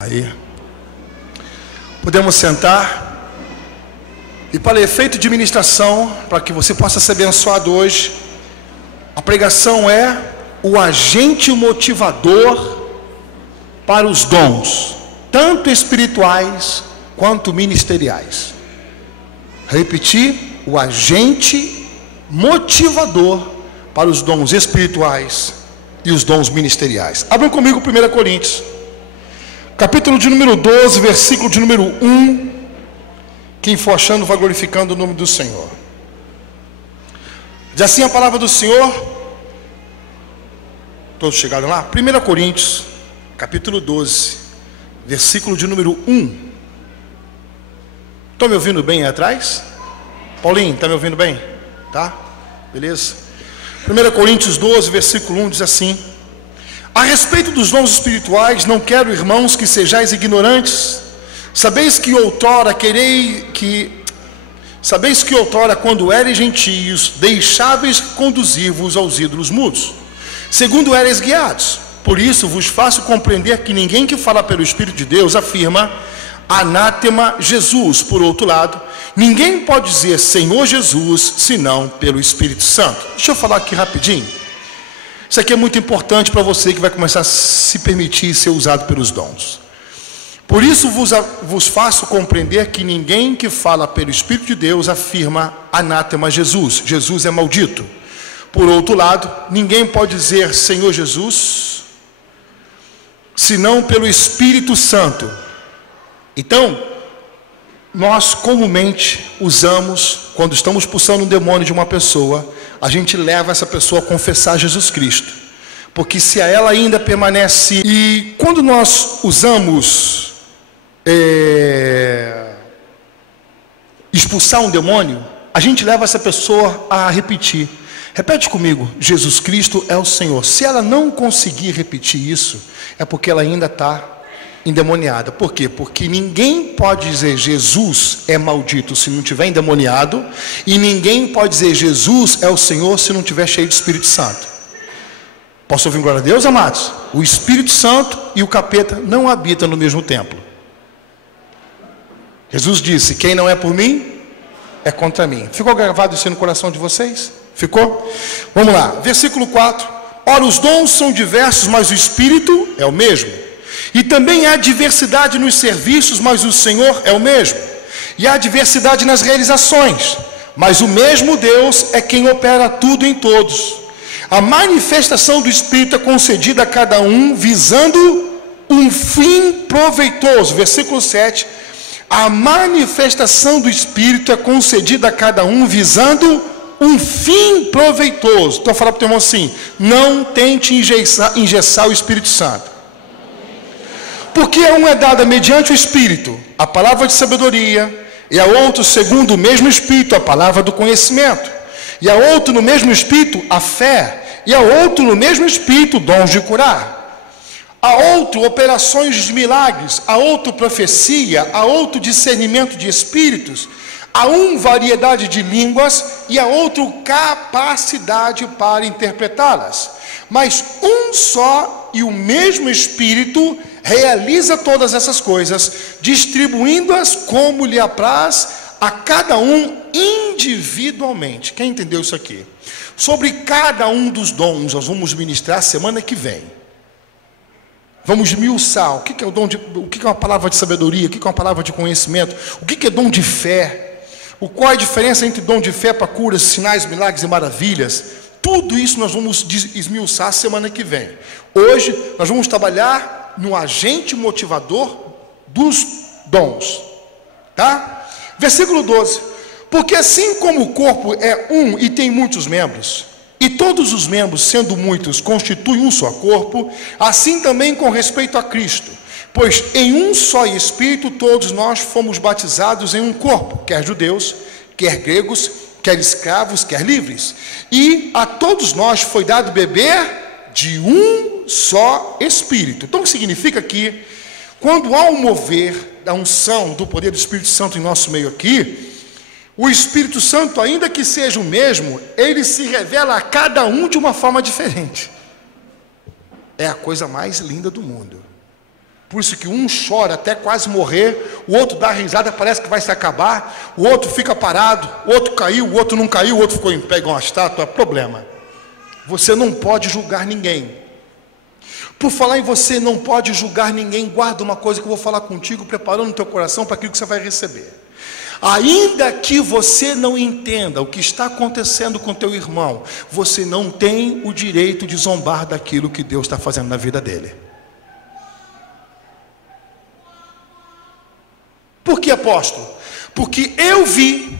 Aí, podemos sentar. E para efeito de ministração, para que você possa ser abençoado hoje, a pregação é o agente motivador para os dons, tanto espirituais quanto ministeriais. Repetir, o agente motivador para os dons espirituais e os dons ministeriais. Abram comigo 1 Coríntios. Capítulo de número 12, versículo de número 1. Quem for achando vai glorificando o nome do Senhor. Diz assim a palavra do Senhor. Todos chegaram lá? 1 Coríntios, capítulo 12, versículo de número 1. Estão me ouvindo bem aí atrás? Paulinho, está me ouvindo bem? Tá? Beleza? 1 Coríntios 12, versículo 1 diz assim: a respeito dos dons espirituais, não quero, irmãos, que sejais ignorantes. Sabeis que outrora, quando eres gentios, deixáveis conduzir-vos aos ídolos mudos, segundo eres guiados. Por isso vos faço compreender que ninguém que fala pelo Espírito de Deus afirma anátema Jesus. Por outro lado, ninguém pode dizer Senhor Jesus, senão pelo Espírito Santo. Deixa eu falar aqui rapidinho. Isso aqui é muito importante para você que vai começar a se permitir ser usado pelos dons. Por isso vos faço compreender que ninguém que fala pelo Espírito de Deus afirma anátema Jesus. Jesus é maldito. Por outro lado, ninguém pode dizer Senhor Jesus, senão pelo Espírito Santo. Então, nós comumente usamos, quando estamos expulsando um demônio de uma pessoa, a gente leva essa pessoa a confessar Jesus Cristo, porque se a ela ainda permanece, e quando nós usamos expulsar um demônio, a gente leva essa pessoa a repetir, repete comigo, Jesus Cristo é o Senhor. Se ela não conseguir repetir isso, é porque ela ainda está endemoniada. Por quê? Porque ninguém pode dizer Jesus é maldito se não tiver endemoniado, e ninguém pode dizer Jesus é o Senhor se não tiver cheio de Espírito Santo. Posso ouvir glória a Deus, amados? O Espírito Santo e o capeta não habitam no mesmo templo. Jesus disse, quem não é por mim, é contra mim. Ficou gravado isso no coração de vocês? Ficou? Vamos lá, versículo 4. Ora, os dons são diversos, mas o Espírito é o mesmo. E também há diversidade nos serviços, mas o Senhor é o mesmo. E há diversidade nas realizações, mas o mesmo Deus é quem opera tudo em todos. A manifestação do Espírito é concedida a cada um, visando um fim proveitoso. Versículo 7. A manifestação do Espírito é concedida a cada um, visando um fim proveitoso. Então, falar para o teu irmão assim: não tente engessar o Espírito Santo. Porque a um é dada mediante o Espírito a palavra de sabedoria, e a outro segundo o mesmo Espírito a palavra do conhecimento, e a outro no mesmo Espírito a fé, e a outro no mesmo Espírito dons de curar, a outro operações de milagres, a outro profecia, a outro discernimento de espíritos, a um variedade de línguas, e a outro capacidade para interpretá-las. Mas um só e o mesmo Espírito realiza todas essas coisas, distribuindo-as como lhe apraz a cada um individualmente. Quem entendeu isso aqui? Sobre cada um dos dons nós vamos ministrar semana que vem. Vamos esmiuçar o que é o dom o que é uma palavra de sabedoria, o que é uma palavra de conhecimento, o que é dom de fé, qual é a diferença entre dom de fé para curas, sinais, milagres e maravilhas. Tudo isso nós vamos esmiuçar semana que vem. Hoje nós vamos trabalhar no agente motivador dos dons, tá? Versículo 12. Porque assim como o corpo é um e tem muitos membros, e todos os membros, sendo muitos, constituem um só corpo, assim também com respeito a Cristo. Pois em um só Espírito todos nós fomos batizados em um corpo, quer judeus, quer gregos, quer escravos, quer livres. E a todos nós foi dado beber de um só Espírito. Então o que significa que, quando há um mover da unção, do poder do Espírito Santo em nosso meio aqui, o Espírito Santo, ainda que seja o mesmo, ele se revela a cada um de uma forma diferente. É a coisa mais linda do mundo. Por isso que um chora até quase morrer, o outro dá risada, parece que vai se acabar, o outro fica parado, o outro caiu, o outro não caiu, o outro ficou em pé igual uma estátua. É problema. Você não pode julgar ninguém. Por falar em você não pode julgar ninguém, guarda uma coisa que eu vou falar contigo, preparando o teu coração para aquilo que você vai receber. Ainda que você não entenda o que está acontecendo com teu irmão, você não tem o direito de zombar daquilo que Deus está fazendo na vida dele. Por que, apóstolo? Porque eu vi,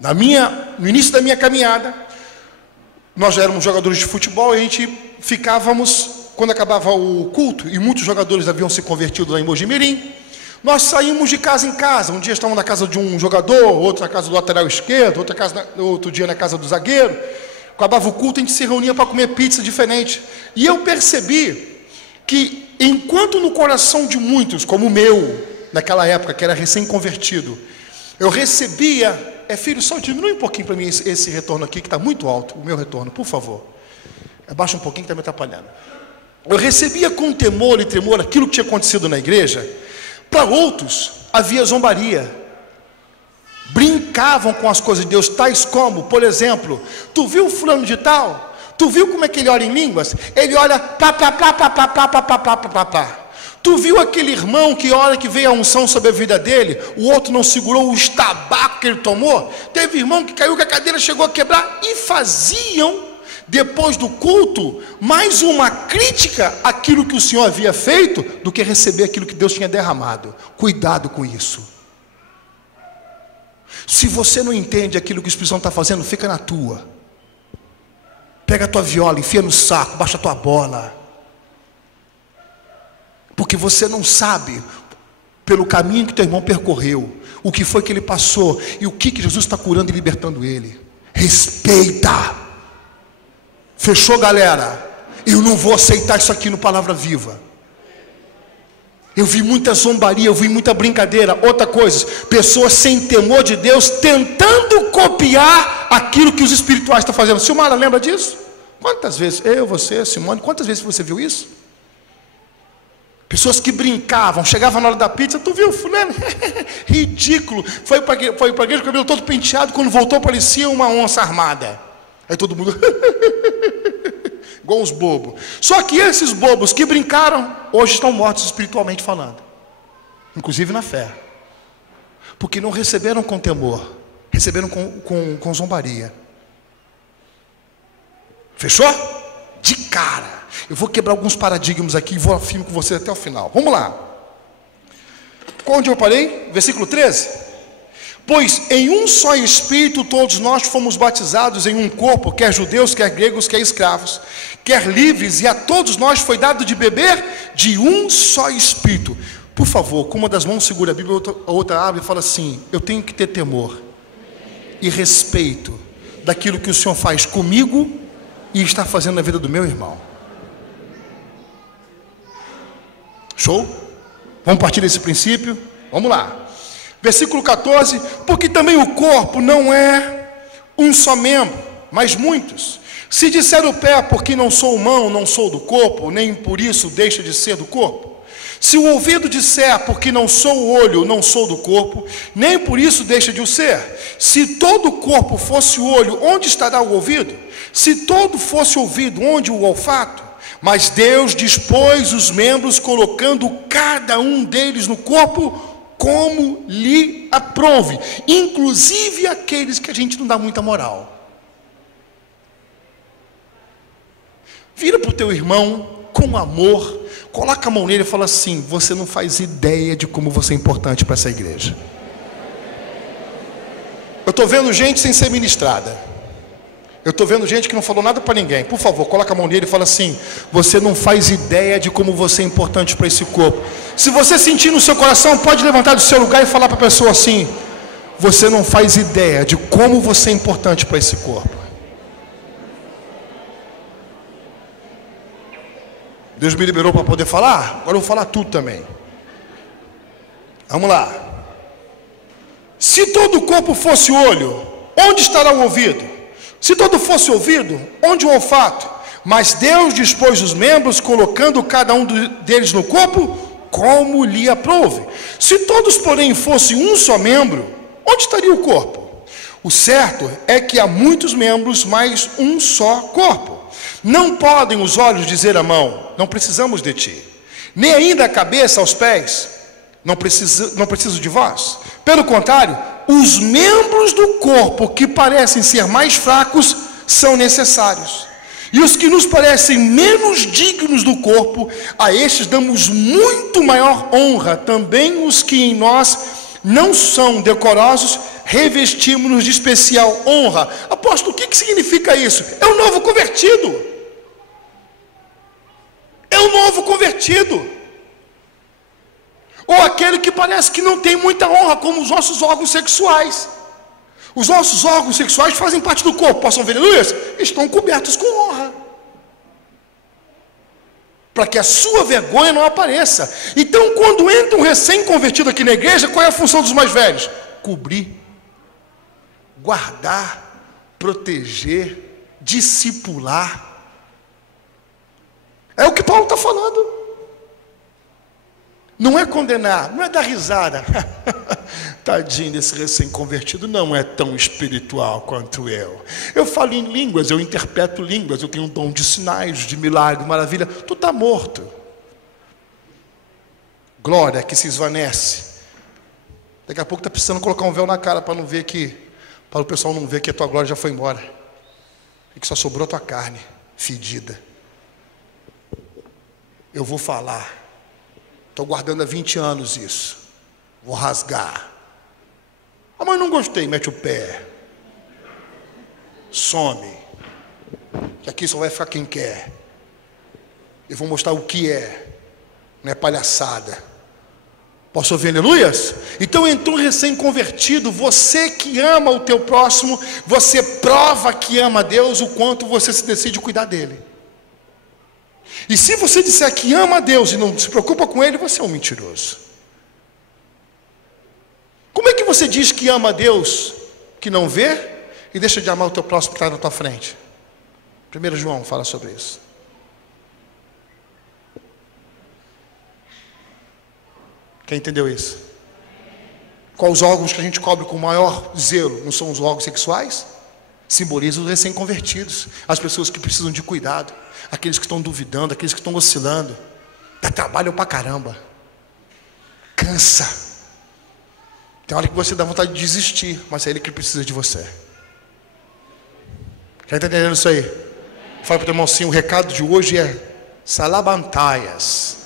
no início da minha caminhada, nós já éramos jogadores de futebol e a gente ficávamos, quando acabava o culto, e muitos jogadores haviam se convertido lá em Mojimirim, nós saímos de casa em casa. Um dia estávamos na casa de um jogador, outro na casa do lateral esquerdo, outro dia na casa do zagueiro. Acabava o culto, a gente se reunia para comer pizza diferente. E eu percebi que, enquanto no coração de muitos, como o meu, naquela época, que era recém-convertido, eu recebia... filho, só diminui um pouquinho para mim esse retorno aqui, que está muito alto, o meu retorno, por favor. Abaixa um pouquinho que está me atrapalhando. Eu recebia com temor e tremor aquilo que tinha acontecido na igreja. Para outros, havia zombaria. Brincavam com as coisas de Deus, tais como, por exemplo, tu viu o fulano de tal? Tu viu como é que ele ora em línguas? Ele olha plá, plá, plá, plá, plá, plá, plá, plá, plá, plá, plá. Tu viu aquele irmão que hora que veio a unção sobre a vida dele, o outro não segurou o estabaco que ele tomou? Teve irmão que caiu, que a cadeira chegou a quebrar, e faziam, depois do culto, mais uma crítica àquilo que o Senhor havia feito, do que receber aquilo que Deus tinha derramado. Cuidado com isso. Se você não entende aquilo que o Espírito Santo está fazendo, fica na tua. Pega a tua viola, enfia no saco, baixa a tua bola. Porque você não sabe, pelo caminho que teu irmão percorreu, o que foi que ele passou, e o que Jesus está curando e libertando ele. Respeita. Fechou, galera? Eu não vou aceitar isso aqui no Palavra Viva. Eu vi muita zombaria, eu vi muita brincadeira. Outra coisa, pessoas sem temor de Deus, tentando copiar aquilo que os espirituais estão fazendo. Silmara, lembra disso? Quantas vezes, eu, você, Simone, quantas vezes você viu isso? Pessoas que brincavam, chegavam na hora da pizza, tu viu, fulano? Ridículo. Foi para a igreja com o cabelo todo penteado, quando voltou parecia uma onça armada. Aí todo mundo, igual uns bobos. Só que esses bobos que brincaram, hoje estão mortos espiritualmente falando. Inclusive na fé. Porque não receberam com temor, receberam com zombaria. Fechou? De cara. Eu vou quebrar alguns paradigmas aqui e vou afirmar com você até o final. Vamos lá. Onde eu parei? Versículo 13. Pois em um só Espírito todos nós fomos batizados em um corpo, quer judeus, quer gregos, quer escravos, quer livres, e a todos nós foi dado de beber de um só Espírito. Por favor, com uma das mãos segura a Bíblia, a outra abre e fala assim: eu tenho que ter temor e respeito daquilo que o Senhor faz comigo e está fazendo na vida do meu irmão. Show? Vamos partir desse princípio? Vamos lá. Versículo 14. Porque também o corpo não é um só membro, mas muitos. Se disser o pé, porque não sou mão, não sou do corpo, nem por isso deixa de ser do corpo. Se o ouvido disser, porque não sou o olho, não sou do corpo, nem por isso deixa de o ser. Se todo o corpo fosse o olho, onde estará o ouvido? Se todo fosse ouvido, onde o olfato? Mas Deus dispôs os membros, colocando cada um deles no corpo como lhe aprouve, inclusive aqueles que a gente não dá muita moral. Vira para o teu irmão com amor, coloca a mão nele e fala assim: você não faz ideia de como você é importante para essa igreja. Eu estou vendo gente sem ser ministrada. Eu estou vendo gente que não falou nada para ninguém. Por favor, coloca a mão nele e fala assim: você não faz ideia de como você é importante para esse corpo. Se você sentir no seu coração, pode levantar do seu lugar e falar para a pessoa assim: você não faz ideia de como você é importante para esse corpo. Deus me liberou para poder falar, agora eu vou falar tudo também. Vamos lá. Se todo o corpo fosse olho, onde estará o ouvido? Se todo fosse ouvido, onde o olfato? Mas Deus dispôs os membros, colocando cada um deles no corpo como lhe aprouve. Se todos, porém, fossem um só membro, onde estaria o corpo? O certo é que há muitos membros, mas um só corpo. Não podem os olhos dizer à mão, não precisamos de ti, nem ainda a cabeça aos pés, não preciso de vós. Pelo contrário, os membros do corpo que parecem ser mais fracos são necessários. E os que nos parecem menos dignos do corpo, a estes damos muito maior honra. Também os que em nós não são decorosos, revestimos-nos de especial honra. Apóstolo, o que significa isso? É o novo convertido. É o novo convertido. Ou aquele que parece que não tem muita honra, como os nossos órgãos sexuais. Os nossos órgãos sexuais fazem parte do corpo, possam ver, aleluia, estão cobertos com honra, para que a sua vergonha não apareça. Então, quando entra um recém-convertido aqui na igreja, qual é a função dos mais velhos? Cobrir, guardar, proteger, discipular. É o que Paulo está falando. Não é condenar, não é dar risada. Tadinho desse recém-convertido, não é tão espiritual quanto eu. Eu falo em línguas, eu interpreto línguas, eu tenho um dom de sinais, de milagre, maravilha. Tu está morto. Glória que se esvanece. Daqui a pouco está precisando colocar um véu na cara para não ver que, para o pessoal não ver que a tua glória já foi embora. E que só sobrou a tua carne fedida. Eu vou falar. Estou guardando há 20 anos isso. Vou rasgar. Ah, mas não gostei, mete o pé. Some. Que aqui só vai ficar quem quer. Eu vou mostrar o que é. Não é palhaçada. Posso ouvir aleluias? Então entrou recém-convertido. Você que ama o teu próximo, você prova que ama Deus o quanto você se decide cuidar dele. E se você disser que ama a Deus e não se preocupa com Ele, você é um mentiroso. Como é que você diz que ama a Deus que não vê e deixa de amar o teu próximo que está na tua frente? 1 João fala sobre isso. Quem entendeu isso? Quais os órgãos que a gente cobre com maior zelo? Não são os órgãos sexuais? Simbolizam os recém-convertidos, as pessoas que precisam de cuidado, aqueles que estão duvidando, aqueles que estão oscilando. Dá trabalho pra caramba. Cansa. Tem hora que você dá vontade de desistir, mas é Ele que precisa de você. Quem está entendendo isso aí? Fala para o teu irmão assim, o recado de hoje é salabantaias.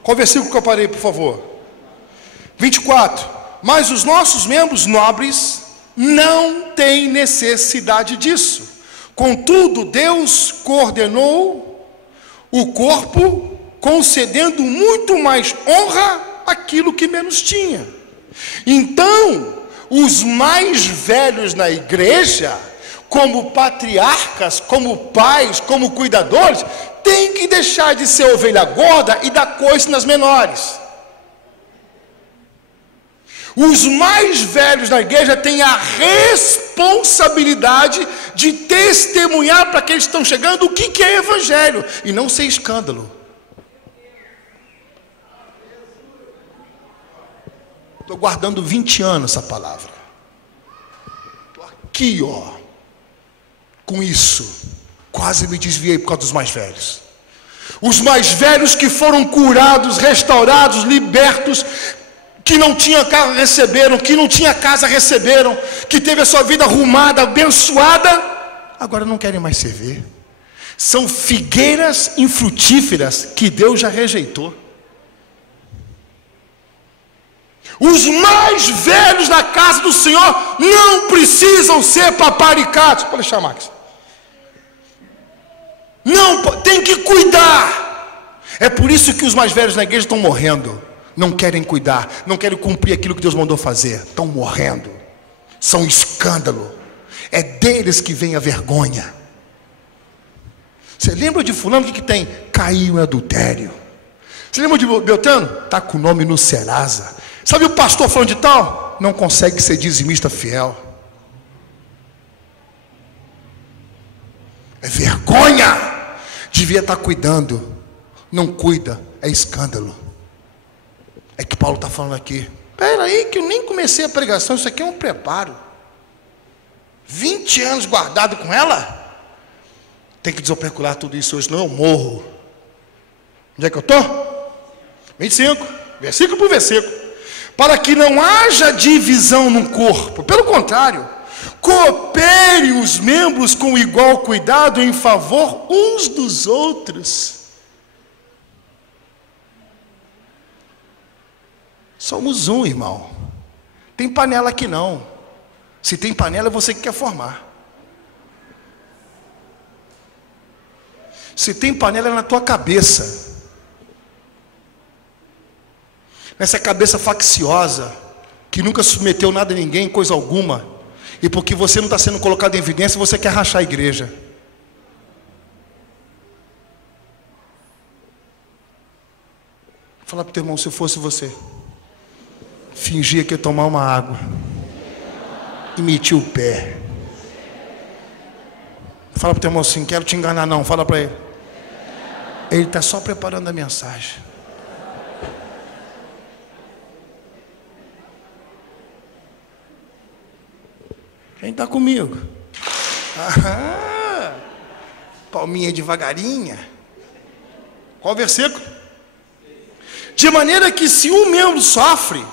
Qual versículo que eu parei, por favor? 24. Mas os nossos membros nobres não têm necessidade disso. Contudo, Deus coordenou o corpo, concedendo muito mais honra àquilo que menos tinha. Então, os mais velhos na igreja, como patriarcas, como pais, como cuidadores, têm que deixar de ser ovelha gorda e dar coice nas menores. Os mais velhos na igreja têm a responsabilidade de testemunhar para aqueles que estão chegando o que é evangelho e não ser escândalo. Estou guardando 20 anos essa palavra. Estou aqui, ó, com isso. Quase me desviei por causa dos mais velhos. Os mais velhos que foram curados, restaurados, libertos, que não tinha casa receberam, que não tinha casa receberam, que teve a sua vida arrumada, abençoada, agora não querem mais servir. São figueiras infrutíferas que Deus já rejeitou. Os mais velhos da casa do Senhor não precisam ser paparicados. Pode deixar, Max. Não, tem que cuidar. É por isso que os mais velhos na igreja estão morrendo. Não querem cuidar, não querem cumprir aquilo que Deus mandou fazer. Estão morrendo. São escândalo. É deles que vem a vergonha. Você lembra de fulano? O que tem? Caiu em adultério. Você lembra de Beltrano? Está com o nome no Serasa. Sabe o pastor falando de tal? Não consegue ser dizimista fiel. É vergonha. Devia estar cuidando não cuida, é escândalo. É que Paulo está falando aqui. Espera aí que eu nem comecei a pregação, isso aqui é um preparo. 20 anos guardado com ela? Tem que desopercular tudo isso hoje, senão eu morro. Onde é que eu estou? 25, versículo por versículo. Para que não haja divisão no corpo, pelo contrário, coopere os membros com igual cuidado em favor uns dos outros. Somos um, irmão. Tem panela aqui não. Se tem panela, é você que quer formar. Se tem panela, é na tua cabeça. Nessa cabeça facciosa, que nunca submeteu nada a ninguém, coisa alguma. E porque você não está sendo colocado em evidência, você quer rachar a igreja. Vou falar para o teu irmão, se eu fosse você, fingia que ia tomar uma água e metia o pé. Fala para o teu irmão assim, quero te enganar não, fala para ele. Ele está só preparando a mensagem. Quem está comigo? Aham. Palminha devagarinha. Qual o versículo? De maneira que se um membro sofre,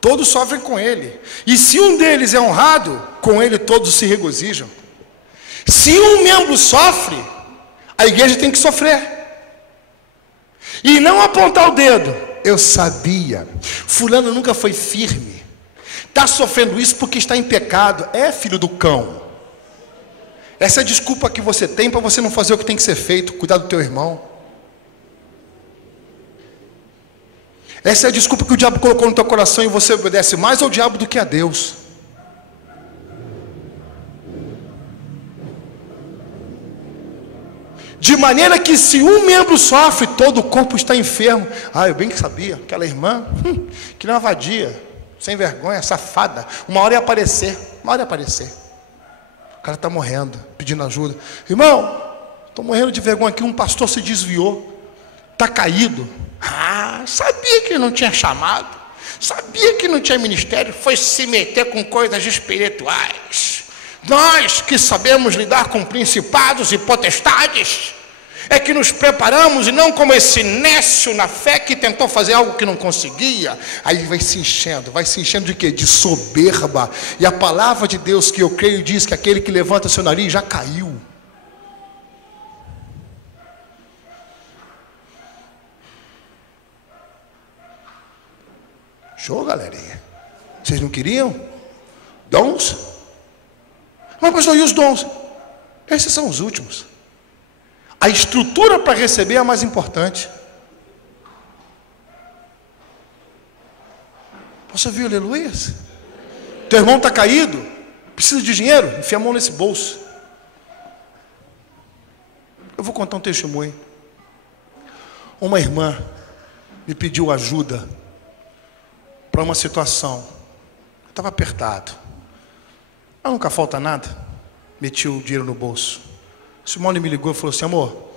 todos sofrem com ele. E se um deles é honrado, com ele todos se regozijam. Se um membro sofre, a igreja tem que sofrer. E não apontar o dedo. Eu sabia. Fulano nunca foi firme. Está sofrendo isso porque está em pecado. É filho do cão. Essa é a desculpa que você tem para você não fazer o que tem que ser feito. Cuidar do teu irmão. Essa é a desculpa que o diabo colocou no teu coração e você obedece mais ao diabo do que a Deus. De maneira que se um membro sofre, todo o corpo está enfermo. Ah, eu bem que sabia, aquela irmã, que não é uma vadia, sem vergonha, safada. Uma hora ia aparecer, O cara está morrendo, pedindo ajuda. Irmão, estou morrendo de vergonha aqui, um pastor se desviou, está caído. Ah, sabia que não tinha chamado, sabia que não tinha ministério, foi se meter com coisas espirituais. Nós que sabemos lidar com principados e potestades, é que nos preparamos e não como esse nécio na fé que tentou fazer algo que não conseguia. Aí vai se enchendo de quê? De soberba. E a palavra de Deus que eu creio diz que aquele que levanta seu nariz já caiu. Show, galerinha. Vocês não queriam? Dons? Mas pastor, e os dons? Esses são os últimos. A estrutura para receber é a mais importante. Posso ouvir aleluia? Teu irmão está caído, precisa de dinheiro, enfia a mão nesse bolso. Eu vou contar um testemunho. Uma irmã me pediu ajuda para uma situação. Eu estava apertado. Mas nunca falta nada. Meti o dinheiro no bolso. Simone me ligou e falou assim: amor,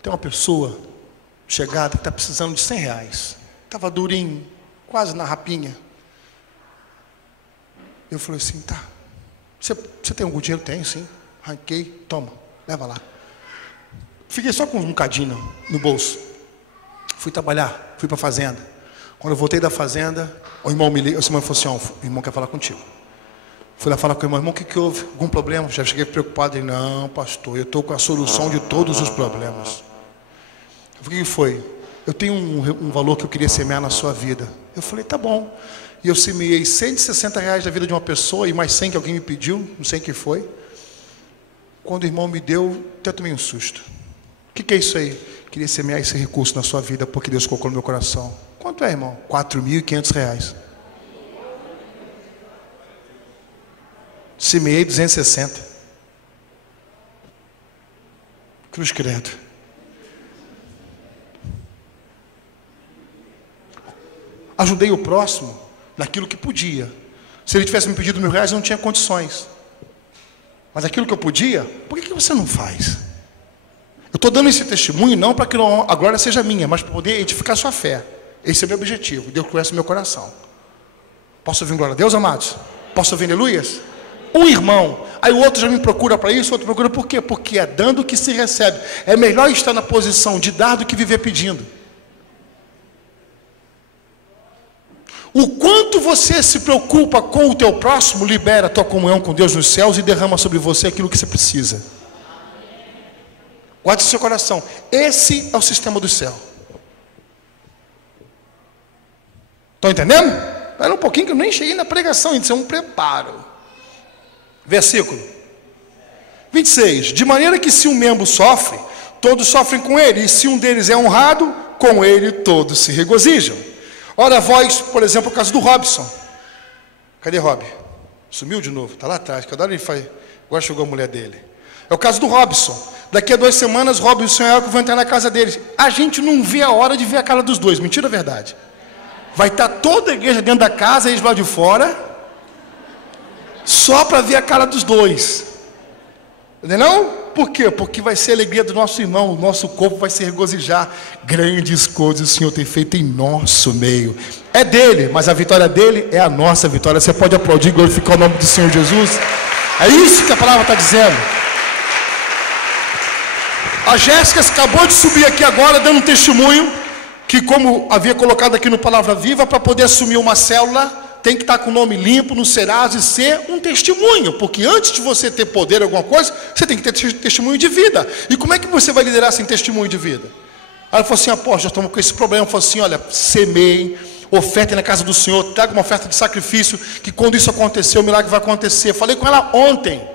tem uma pessoa chegada que está precisando de R$100. Estava durinho, quase na rapinha. Eu falei assim: tá. Você tem algum dinheiro? Tenho, sim. Arranquei, toma, leva lá. Fiquei só com um cadinho no bolso. Fui trabalhar, fui para a fazenda. Quando eu voltei da fazenda, o irmão me ligou. O irmão falou assim: ó, o irmão quer falar contigo. Fui lá falar com o irmão: o que houve? Algum problema? Já cheguei preocupado. Ele: não, pastor, eu estou com a solução de todos os problemas. O que foi? Eu tenho um valor que eu queria semear na sua vida. Eu falei: tá bom. E eu semeei R$160 da vida de uma pessoa e mais 100 que alguém me pediu, não sei o que foi. Quando o irmão me deu, até tomei um susto. O que é isso aí? Queria semear esse recurso na sua vida porque Deus colocou no meu coração. Quanto é, irmão? R$4.500. Semeei 260. Cruz credo. Ajudei o próximo naquilo que podia. Se ele tivesse me pedido R$1.000, eu não tinha condições. Mas aquilo que eu podia, por que você não faz? Eu estou dando esse testemunho não para que a glória seja minha, mas para poder edificar a sua fé. Esse é o meu objetivo. Deus conhece o meu coração. Posso ouvir glória a Deus, amados? Posso ouvir aleluias? Um irmão, aí o outro já me procura para isso, o outro procura por quê? Porque é dando que se recebe. É melhor estar na posição de dar do que viver pedindo. O quanto você se preocupa com o teu próximo, libera a tua comunhão com Deus nos céus e derrama sobre você aquilo que você precisa. Guarde o seu coração. Esse é o sistema do céu. Estão entendendo? Espera um pouquinho que eu nem cheguei na pregação, isso é um preparo. Versículo 26. De maneira que se um membro sofre, todos sofrem com ele. E se um deles é honrado, com ele todos se regozijam. Ora, vós, por exemplo, o caso do Robson. Cadê Rob? Sumiu de novo, está lá atrás. Cada hora ele faz. Agora chegou a mulher dele. É o caso do Robson. Daqui a 2 semanas, Robson e eu vão entrar na casa deles. A gente não vê a hora de ver a cara dos dois. Mentira ou verdade? Vai estar toda a igreja dentro da casa, eles lá de fora, só para ver a cara dos dois. Entendeu? Por quê? Porque vai ser a alegria do nosso irmão, o nosso corpo vai se regozijar. Grandes coisas o Senhor tem feito em nosso meio. É dele, mas a vitória dele é a nossa vitória. Você pode aplaudir e glorificar o nome do Senhor Jesus? É isso que a palavra está dizendo. A Jéssica acabou de subir aqui agora, dando um testemunho, que como havia colocado aqui no Palavra Viva, para poder assumir uma célula, tem que estar com o nome limpo no Serasa e ser um testemunho, porque antes de você ter poder em alguma coisa, você tem que ter testemunho de vida. E como é que você vai liderar sem testemunho de vida? Aí ela falou assim, apóstolo, já estamos com esse problema. Eu falei assim, olha, semeie, oferta na casa do Senhor, traga uma oferta de sacrifício, que quando isso acontecer, o milagre vai acontecer. Eu falei com ela ontem.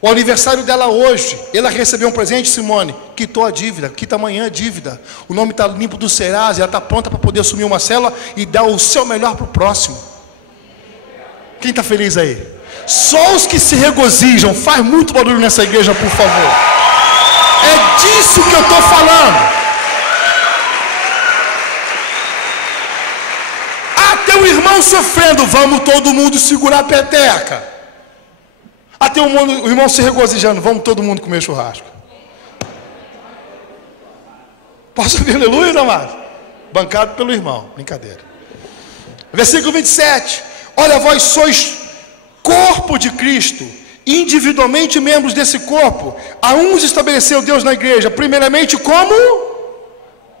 O aniversário dela hoje, ela recebeu um presente, Simone, quitou a dívida, quita amanhã a dívida. O nome está limpo do Serasa, ela está pronta para poder assumir uma célula e dar o seu melhor para o próximo. Quem está feliz aí? Só os que se regozijam. Faz muito barulho nessa igreja, por favor. É disso que eu estou falando. Ah, teu irmão sofrendo, vamos todo mundo segurar a peteca. Até o irmão se regozijando, vamos todo mundo comer churrasco. Posso ouvir aleluia, amado? Bancado pelo irmão, brincadeira. Versículo 27. Olha, vós sois corpo de Cristo, individualmente membros desse corpo. A uns estabeleceu Deus na igreja, primeiramente como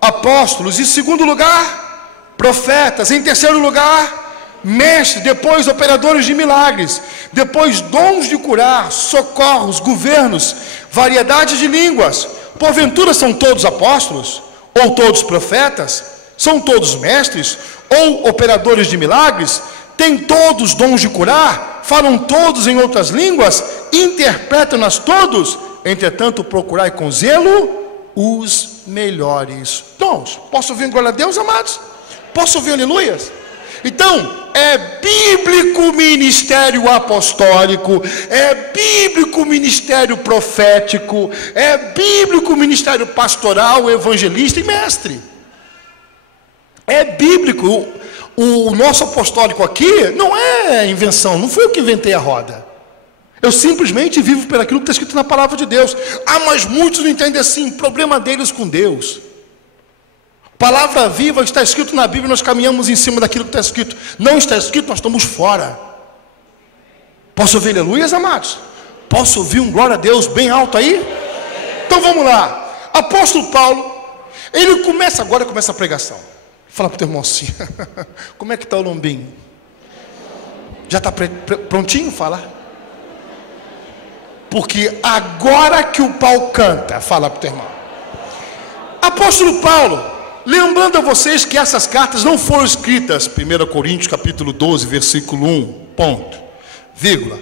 apóstolos, em segundo lugar, profetas, em terceiro lugar, mestres, depois operadores de milagres, depois dons de curar, socorros, governos, variedade de línguas. Porventura são todos apóstolos? Ou todos profetas? São todos mestres? Ou operadores de milagres? Têm todos dons de curar? Falam todos em outras línguas? Interpretam-nas todos? Entretanto, procurai com zelo os melhores dons. Posso ouvir glória a Deus, amados? Posso ouvir aleluias? Então, é bíblico ministério apostólico, é bíblico ministério profético, é bíblico ministério pastoral, evangelista e mestre. É bíblico. O nosso apostólico aqui não é invenção, não foi eu que inventei a roda. Eu simplesmente vivo pelo aquilo que está escrito na palavra de Deus. Ah, mas muitos não entendem assim, problema deles com Deus. Palavra viva está escrito na Bíblia, nós caminhamos em cima daquilo que está escrito. Não está escrito, nós estamos fora. Posso ouvir aleluias, amados? Posso ouvir um glória a Deus bem alto aí? Então vamos lá. Apóstolo Paulo, ele começa a pregação. Fala para o teu irmão assim, como é que está o lombinho? Já está prontinho? Fala. Porque agora que o pau canta, fala para o teu irmão. Apóstolo Paulo, lembrando a vocês que essas cartas não foram escritas, 1 Coríntios capítulo 12, versículo 1, ponto, vírgula,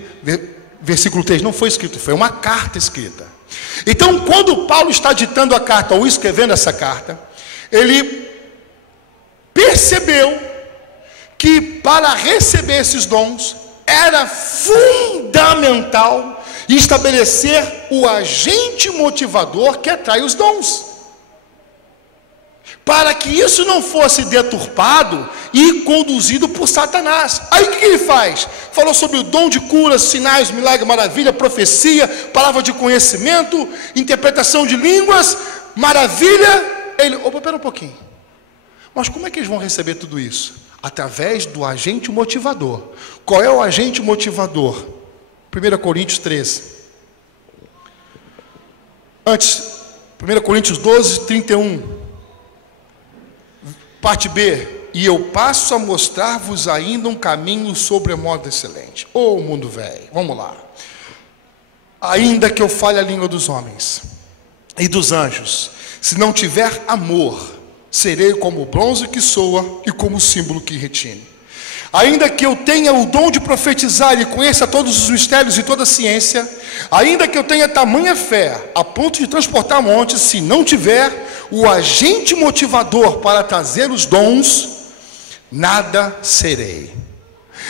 versículo 3, não foi escrito, foi uma carta escrita. Então, quando Paulo está ditando a carta, ou escrevendo essa carta, ele percebeu que para receber esses dons, era fundamental estabelecer o agente motivador que atrai os dons. para que isso não fosse deturpado e conduzido por Satanás. Aí o que ele faz? Falou sobre o dom de curas, sinais, milagre, maravilha, profecia, palavra de conhecimento, interpretação de línguas, maravilha. Ele, opa, pera um pouquinho. Mas como é que eles vão receber tudo isso? Através do agente motivador. Qual é o agente motivador? 1 Coríntios 13. Antes, 1 Coríntios 12, 31. Parte B. E eu passo a mostrar-vos ainda um caminho sobremodo excelente. Ô mundo velho, vamos lá. Ainda que eu fale a língua dos homens e dos anjos, se não tiver amor, serei como o bronze que soa e como o símbolo que retine. Ainda que eu tenha o dom de profetizar e conheça todos os mistérios e toda a ciência, ainda que eu tenha tamanha fé, a ponto de transportar montes, se não tiver o agente motivador para trazer os dons, nada serei.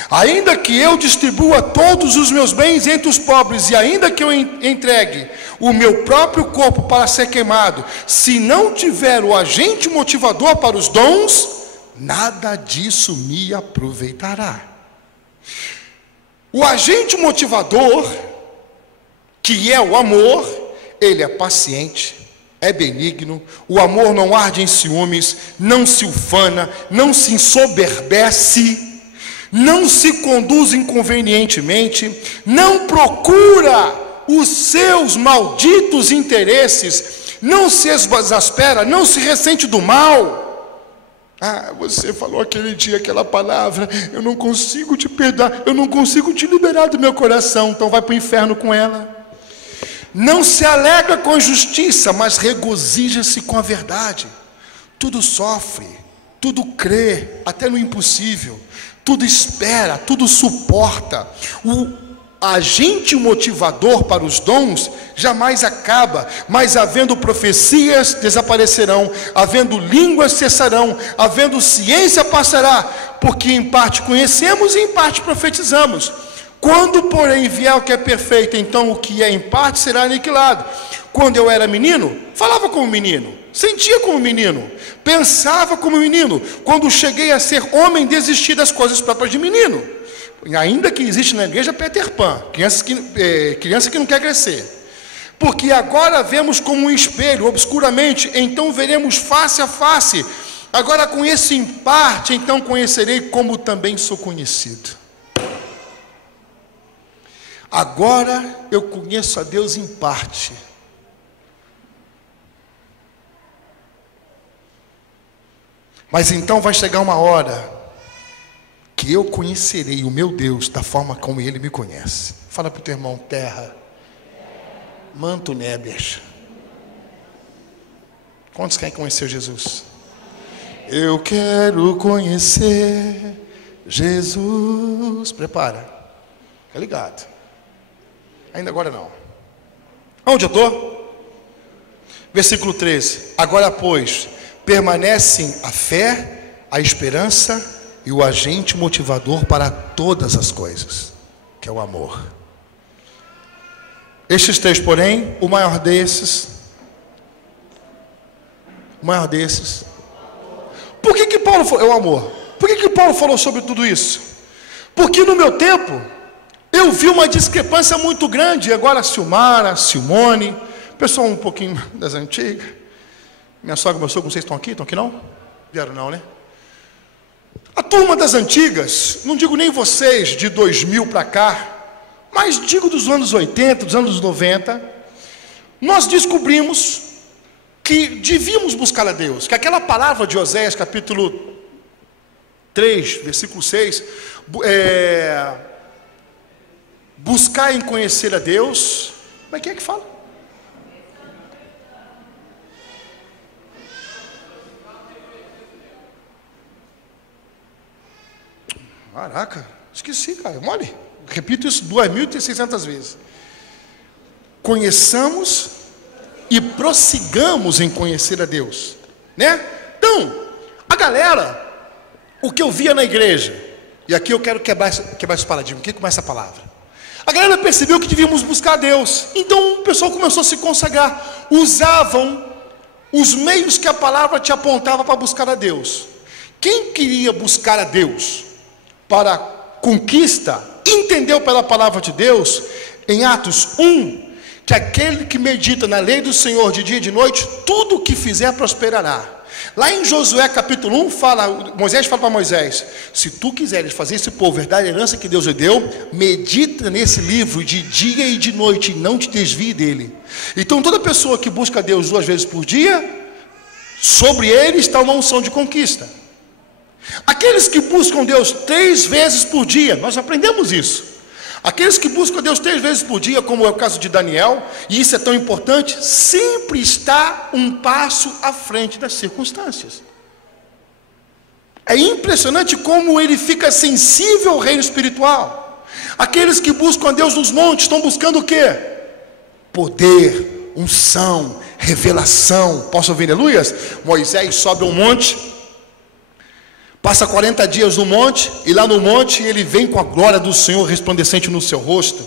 Ainda que eu distribua todos os meus bens entre os pobres, e ainda que eu entregue o meu próprio corpo para ser queimado, se não tiver o agente motivador para os dons, nada disso me aproveitará. O agente motivador, que é o amor, ele é paciente, é benigno, o amor não arde em ciúmes, não se ufana, não se ensoberbece, não se conduz inconvenientemente, não procura os seus malditos interesses, não se exaspera, não se ressente do mal. Ah, você falou aquele dia aquela palavra, eu não consigo te perdoar, eu não consigo te liberar do meu coração, então vai para o inferno com ela. Não se alegra com a justiça, mas regozija-se com a verdade. Tudo sofre, tudo crê, até no impossível, tudo espera, tudo suporta. O agente motivador para os dons jamais acaba, mas havendo profecias desaparecerão, havendo línguas cessarão, havendo ciência passará, porque em parte conhecemos e em parte profetizamos. Quando, porém, vier o que é perfeito, então o que é em parte será aniquilado. Quando eu era menino, falava como menino, sentia como menino, pensava como menino. Quando cheguei a ser homem, desisti das coisas próprias de menino. Ainda que existe na igreja Peter Pan, criança que não quer crescer. Porque agora vemos como um espelho, obscuramente, então veremos face a face. Agora conheço em parte, então conhecerei como também sou conhecido. Agora eu conheço a Deus em parte. Mas então vai chegar uma hora que eu conhecerei o meu Deus da forma como Ele me conhece. Fala para o teu irmão, terra, manto nébias. Quantos querem conhecer Jesus? Eu quero conhecer Jesus. Prepara, fica ligado. Ainda agora não. Onde eu estou? Versículo 13. Agora, pois, permanecem a fé, a esperança e o agente motivador para todas as coisas, que é o amor. Estes três, porém, o maior desses. Por que Paulo falou? É o amor. Por que Paulo falou sobre tudo isso? Porque no meu tempo eu vi uma discrepância muito grande. Agora a Silmara, a Simone, pessoal um pouquinho das antigas. Minha sogra e meu sogro, vocês estão aqui? Estão aqui não? Vieram não, né? A turma das antigas, não digo nem vocês de 2000 para cá, mas digo dos anos 80, dos anos 90, nós descobrimos que devíamos buscar a Deus, que aquela palavra de Oséias, capítulo 3, versículo 6, buscar em conhecer a Deus, como é que fala? Caraca, esqueci, cara, mole. Repito isso 2.600 vezes. Conheçamos e prossigamos em conhecer a Deus, né? Então, a galera, o que eu via na igreja, e aqui eu quero quebrar esse paradigma, o que começa a palavra? A galera percebeu que devíamos buscar a Deus, então o pessoal começou a se consagrar, usavam os meios que a palavra te apontava para buscar a Deus. Quem queria buscar a Deus para conquista, entendeu pela palavra de Deus, em Atos 1, que aquele que medita na lei do Senhor de dia e de noite, tudo o que fizer prosperará. Lá em Josué capítulo 1, Moisés fala para Moisés: se tu quiseres fazer esse povo herdar a herança que Deus lhe deu, medita nesse livro de dia e de noite, e não te desvie dele. Então toda pessoa que busca a Deus 2 vezes por dia, sobre ele está uma unção de conquista. Aqueles que buscam Deus 3 vezes por dia, nós aprendemos isso. Aqueles que buscam Deus 3 vezes por dia, como é o caso de Daniel, e isso é tão importante, sempre está um passo à frente das circunstâncias. É impressionante como ele fica sensível ao reino espiritual. Aqueles que buscam a Deus nos montes estão buscando o quê? Poder, unção, revelação. Posso ouvir aleluias? Moisés sobe um monte, passa 40 dias no monte, e lá no monte ele vem com a glória do Senhor resplandecente no seu rosto.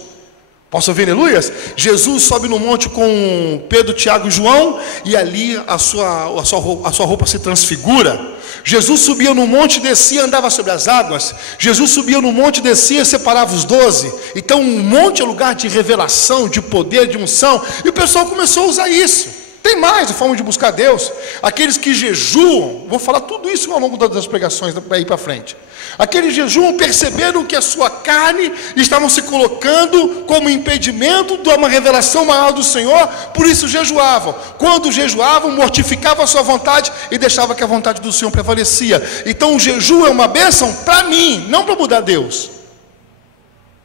Posso ouvir aleluias? Jesus sobe no monte com Pedro, Tiago e João, e ali a sua roupa se transfigura. Jesus subia no monte, descia, andava sobre as águas. Jesus subia no monte, descia, separava os 12. Então o monte é lugar de revelação, de poder, de unção, e o pessoal começou a usar isso. Tem mais a forma de buscar Deus. Aqueles que jejuam, vou falar tudo isso ao longo das pregações daí para frente. Aqueles que jejuam perceberam que a sua carne estavam se colocando como impedimento de uma revelação maior do Senhor, por isso jejuavam. Quando jejuavam, mortificavam a sua vontade e deixavam que a vontade do Senhor prevalecia. Então o jejum é uma bênção para mim, não para mudar Deus.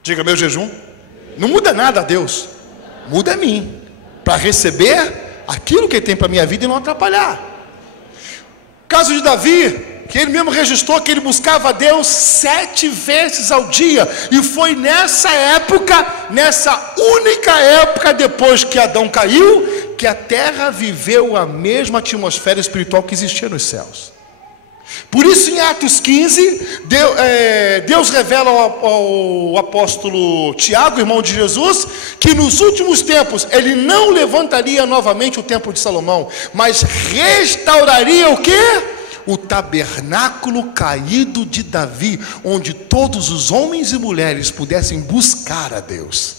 Diga: meu jejum não muda nada a Deus, muda a mim, para receber aquilo que ele tem para a minha vida e não atrapalhar. Caso de Davi, que ele mesmo registrou que ele buscava a Deus 7 vezes ao dia, e foi nessa época, nessa única época depois que Adão caiu, que a terra viveu a mesma atmosfera espiritual que existia nos céus. Por isso em Atos 15, Deus revela ao apóstolo Tiago, irmão de Jesus, que nos últimos tempos ele não levantaria novamente o templo de Salomão, mas restauraria o quê? O tabernáculo caído de Davi, onde todos os homens e mulheres pudessem buscar a Deus.